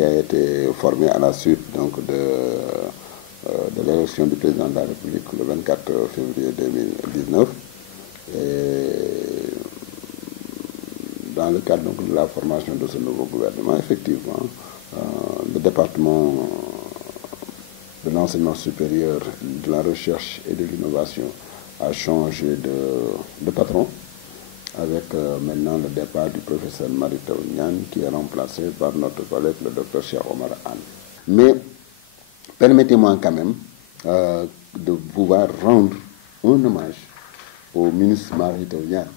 qui a été formé à la suite donc, de l'élection du président de la République le 24 février 2019. Et dans le cadre donc, de la formation de ce nouveau gouvernement, effectivement, le département de l'enseignement supérieur, de la recherche et de l'innovation a changé de patron, avec maintenant le départ du professeur Mary Teuw Niane qui est remplacé par notre collègue le docteur Cheikh Omar Anne. Mais permettez-moi quand même de pouvoir rendre un hommage au ministre Mary Teuw Niane,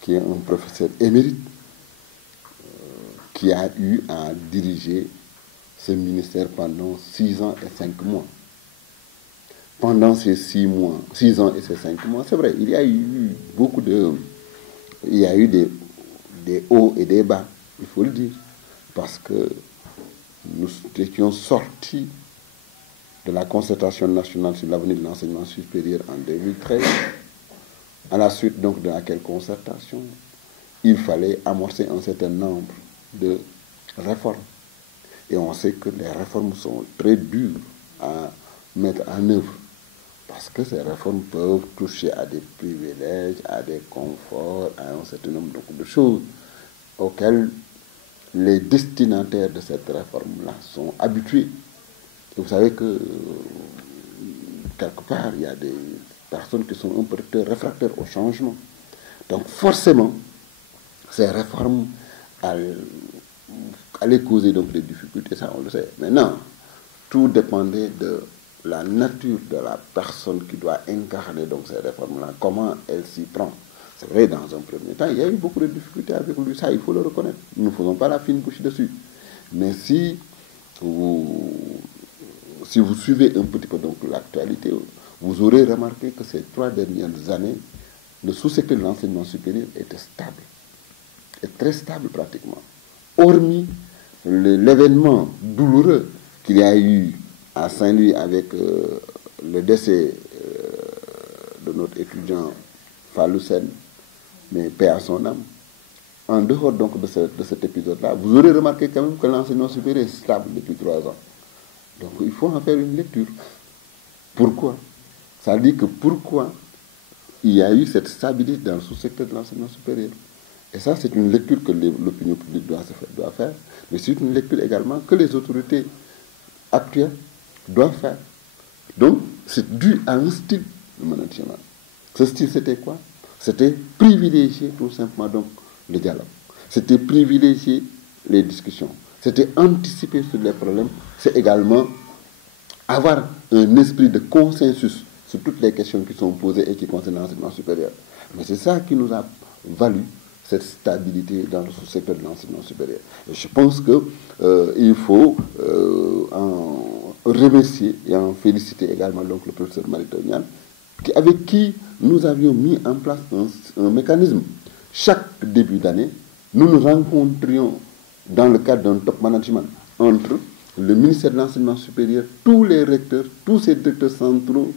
qui est un professeur émérite, qui a eu à diriger ce ministère pendant 6 ans et 5 mois. Pendant ces 6 ans et ces 5 mois, c'est vrai, il y a eu des hauts et des bas, il faut le dire, parce que nous étions sortis de la concertation nationale sur l'avenir de l'enseignement supérieur en 2013, à la suite donc de laquelle concertation, il fallait amorcer un certain nombre de réformes. Et on sait que les réformes sont très dures à mettre en œuvre, parce que ces réformes peuvent toucher à des privilèges, à des conforts, à un certain nombre de choses auxquelles les destinataires de cette réforme-là sont habitués. Et vous savez que, quelque part, il y a des personnes qui sont un peu réfractaires au changement. Donc, forcément, ces réformes allaient causer donc des difficultés, ça on le sait. Maintenant, tout dépendait de la nature de la personne qui doit incarner donc ces réformes-là, comment elle s'y prend. C'est vrai, dans un premier temps, il y a eu beaucoup de difficultés avec lui, ça il faut le reconnaître. Nous ne faisons pas la fine bouche dessus. Mais si vous suivez un petit peu donc l'actualité, vous aurez remarqué que ces 3 dernières années, le sous-secteur de l'enseignement supérieur était stable, et très stable pratiquement. Hormis l'événement douloureux qu'il y a eu à Saint-Louis avec le décès de notre étudiant Fallou Sène, mais paix à son âme. En dehors donc de cet épisode-là, vous aurez remarqué quand même que l'enseignement supérieur est stable depuis 3 ans. Donc il faut en faire une lecture. Pourquoi? Ça dit que pourquoi il y a eu cette stabilité dans le sous-secteur de l'enseignement supérieur. Et ça, c'est une lecture que l'opinion publique doit faire, mais c'est une lecture également que les autorités actuelles doivent faire. Donc, c'est dû à un style de management. Ce style, c'était quoi? C'était privilégier tout simplement donc le dialogue. C'était privilégier les discussions. C'était anticiper sur les problèmes. C'est également avoir un esprit de consensus sur toutes les questions qui sont posées et qui concernent l'enseignement supérieur. Mais c'est ça qui nous a valu cette stabilité dans le sous-secteur de l'enseignement supérieur. Et je pense qu'il faut en remercier et en féliciter également donc, le professeur Mary Teuw Niane, avec qui nous avions mis en place un mécanisme. Chaque début d'année, nous nous rencontrions dans le cadre d'un top management entre le ministère de l'enseignement supérieur, tous les recteurs, tous ces directeurs centraux,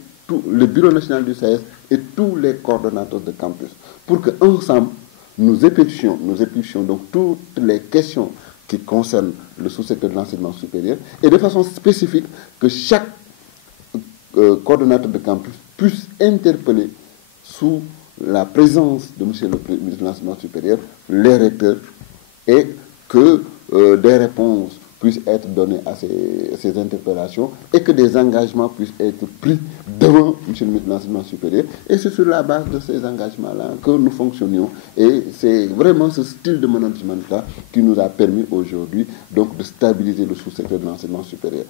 le bureau national du CES et tous les coordonnateurs de campus, pour qu'ensemble, nous épluchions donc toutes les questions qui concernent le sous-secteur de l'enseignement supérieur et de façon spécifique que chaque coordonnateur de campus puisse interpeller sous la présence de M. le ministre de l'enseignement supérieur les recteurs et que des réponses puissent être données à ces interpellations et que des engagements puissent être pris devant M. le ministre de l'enseignement supérieur. Et c'est sur la base de ces engagements-là que nous fonctionnions. Et c'est vraiment ce style de management-là qui nous a permis aujourd'hui donc de stabiliser le sous-secteur de l'enseignement supérieur.